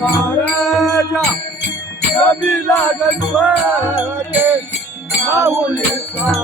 sareja Kabila gaduete Aulisa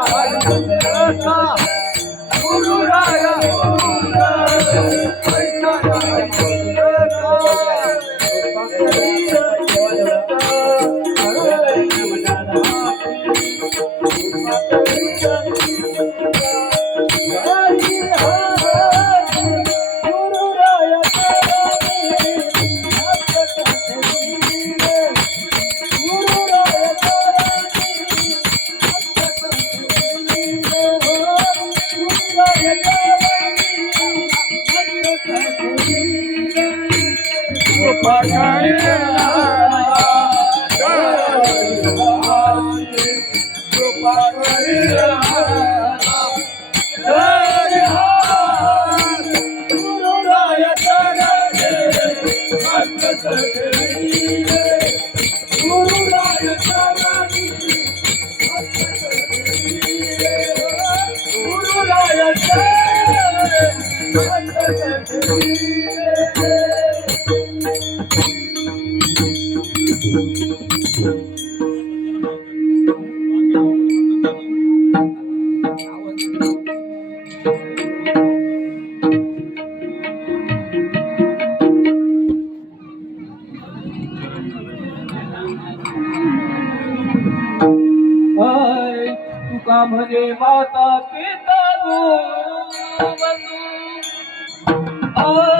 Kuhl Nuray yeah kuhl l Ehd Oh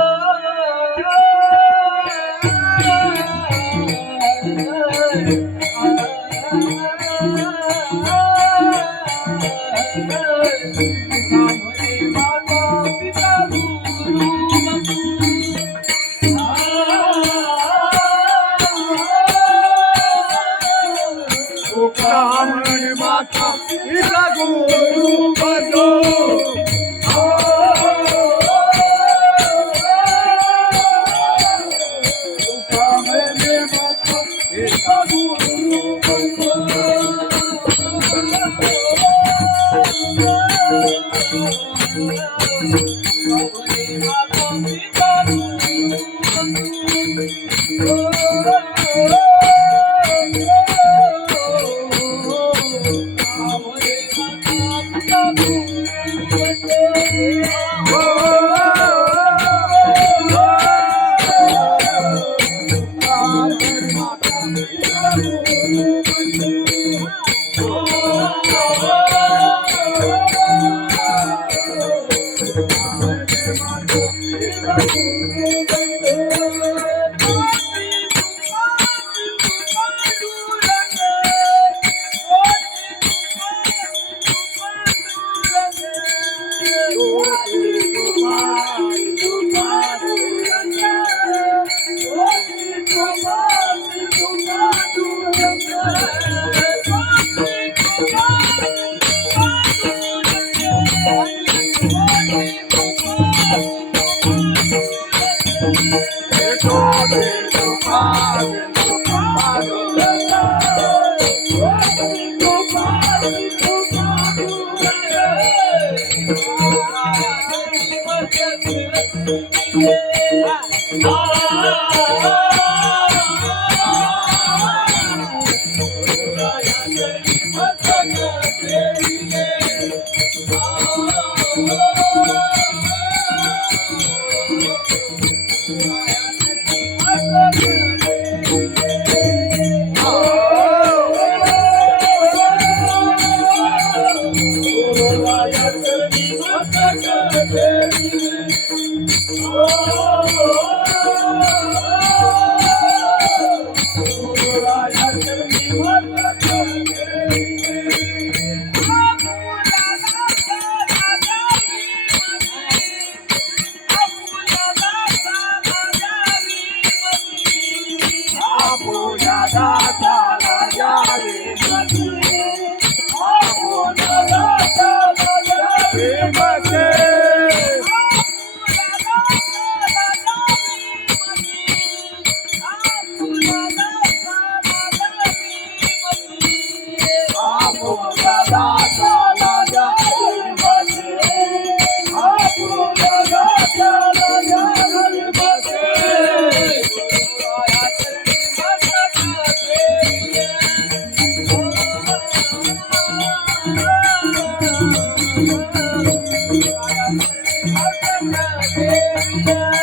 I'm gonna Hasta que